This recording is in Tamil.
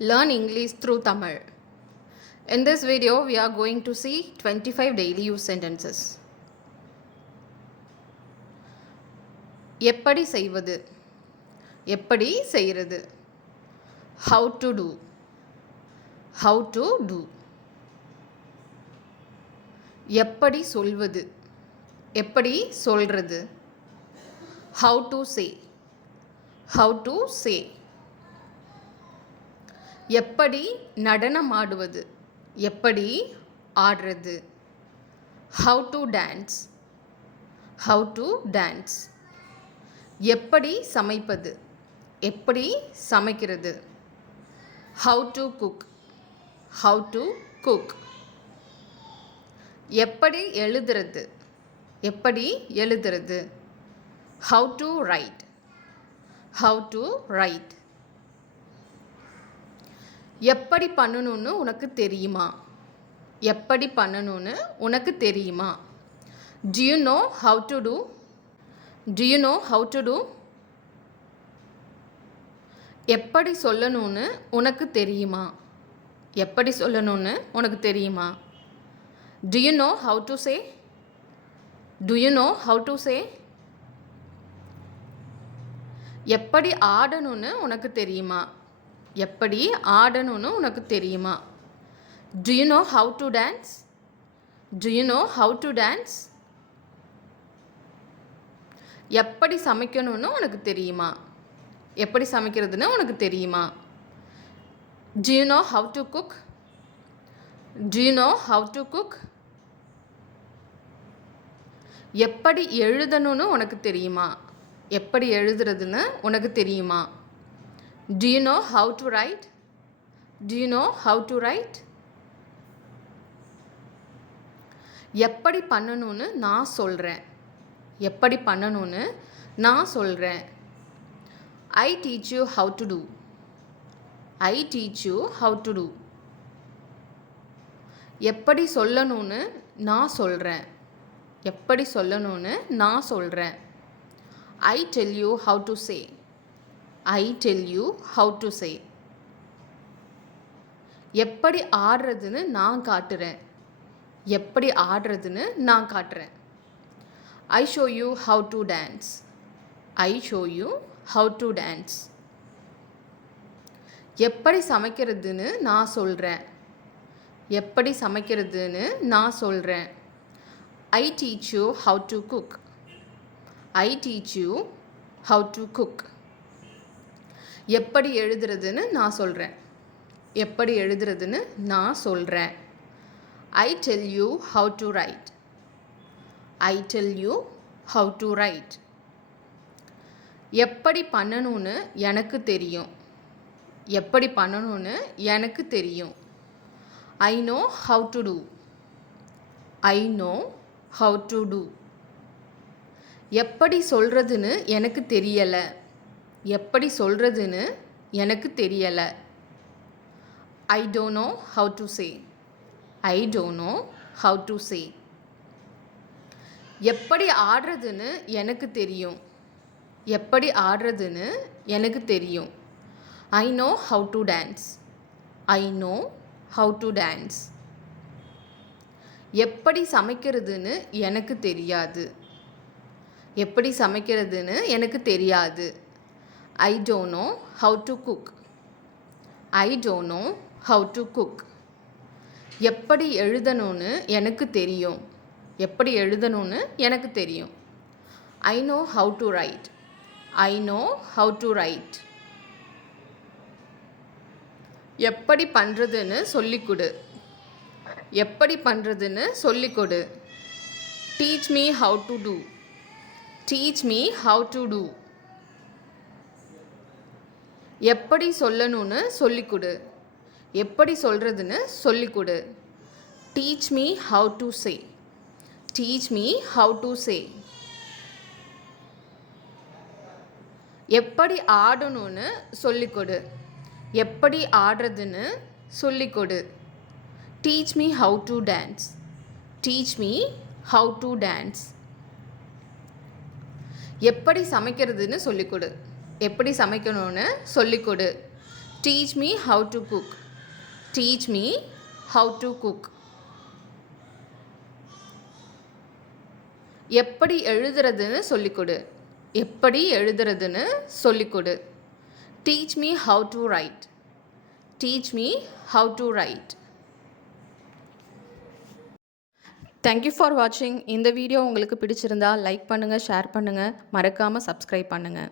Learn English through Tamil. In this video, we are going to see 25 daily use sentences. எப்படி செய்வது, எப்படி செய்கிறது. How to do, how to do. எப்படி சொல்வது, எப்படி சொல்றது. How to say, how to say. எப்படி நடனம் ஆடுவது, எப்படி ஆடுறது. How to dance, how to dance. எப்படி சமைப்பது, எப்படி சமைக்கிறது. How to cook, how to cook. எப்படி எழுதுறது, எப்படி எழுதுறது. How to write, how to write. எப்படி பண்ணணும்னு உனக்கு தெரியுமா, எப்படி பண்ணணும்னு உனக்கு தெரியுமா. Do you know how to do, do you know how to do. எப்படி சொல்லணும்னு உனக்கு தெரியுமா, எப்படி சொல்லணும்னு உனக்கு தெரியுமா. Do you know how to say, do you know how to say. எப்படி ஆடணும்னு உனக்கு தெரியுமா, எப்படி ஆடணும்னு உனக்கு தெரியுமா. Do you know how to dance, do you know how to dance. எப்படி சமைக்கணும்னு உனக்கு தெரியுமா, எப்படி சமைக்கிறதுன்னு உனக்கு தெரியுமா. Do you know how to cook, do you know how to cook. எப்படி எழுதணும்னு உனக்கு தெரியுமா, எப்படி எழுதுறதுன்னு உனக்கு தெரியுமா. Do you know how to write, do you know how to write. எப்படி பண்ணணும்னு நான் சொல்கிறேன், எப்படி பண்ணணும்னு நான் சொல்கிறேன். I teach you how to do, I teach you how to do. எப்படி சொல்லணும்னு நான் சொல்கிறேன், எப்படி சொல்லணும்னு நான் சொல்கிறேன். I tell you how to say, I tell you how to say. எப்படி ஆடுறதுன்னு நான் காட்டுறேன், எப்படி ஆடுறதுன்னு நான் காட்டுறேன். I show you how to dance, I show you how to dance. எப்படி சமைக்கிறதுன்னு நான் சொல்கிறேன், எப்படி சமைக்கிறதுன்னு நான் சொல்கிறேன். I teach you how to cook, I teach you how to cook. எப்படி எழுதுறதுன்னு நான் சொல்கிறேன், எப்படி எழுதுறதுன்னு நான் சொல்கிறேன். I tell you how to write, I tell you how to write. எப்படி பண்ணணும்னு எனக்கு தெரியும், எப்படி பண்ணணும்னு எனக்கு தெரியும். I know how to do, I know how to do. எப்படி சொல்கிறதுன்னு எனக்கு தெரியலை, எப்படி சொல்கிறதுன்னு எனக்கு தெரியலை. I don't know how to say, I don't know how to say. எப்படி ஆடுறதுன்னு எனக்கு தெரியும், எப்படி ஆடுறதுன்னு எனக்கு தெரியும். I know how to dance, I know how to dance. எப்படி சமைக்கிறதுன்னு எனக்கு தெரியாது, எப்படி சமைக்கிறதுன்னு எனக்கு தெரியாது. I don't know how to cook, I don't know how to cook. எப்படி எழுதணும்னு எனக்கு தெரியும், எப்படி எழுதணும்னு எனக்கு தெரியும். I know how to write, I know how to write. எப்படி பண்ணுறதுன்னு சொல்லிக்கொடு, எப்படி பண்ணுறதுன்னு சொல்லிக்கொடு. Teach me how to do, teach me how to do. எப்படி சொல்லணும்னு சொல்லிக்கொடு, எப்படி சொல்கிறதுன்னு சொல்லிக்கொடு. Teach me how to say, teach me how to say. எப்படி ஆடணும்னு சொல்லிக்கொடு, எப்படி ஆடுறதுன்னு சொல்லிக்கொடு. Teach me how to dance, teach me how to dance. எப்படி சமைக்கிறதுன்னு சொல்லிக்கொடு, எப்படி சமைக்கணும்னு சொல்லிக்கொடு. Teach me how to cook. Teach me how to cook. எப்படி எழுதுறதுன்னு சொல்லிக்கொடு. எப்படி எழுதுறதுன்னு சொல்லிக்கொடு. Teach me how to write. Teach me how to write. Thank you for வாட்சிங். இந்த வீடியோ உங்களுக்கு பிடிச்சிருந்தா லைக் பண்ணுங்கள், ஷேர் பண்ணுங்கள், மறக்காமல் சப்ஸ்கிரைப் பண்ணுங்கள்.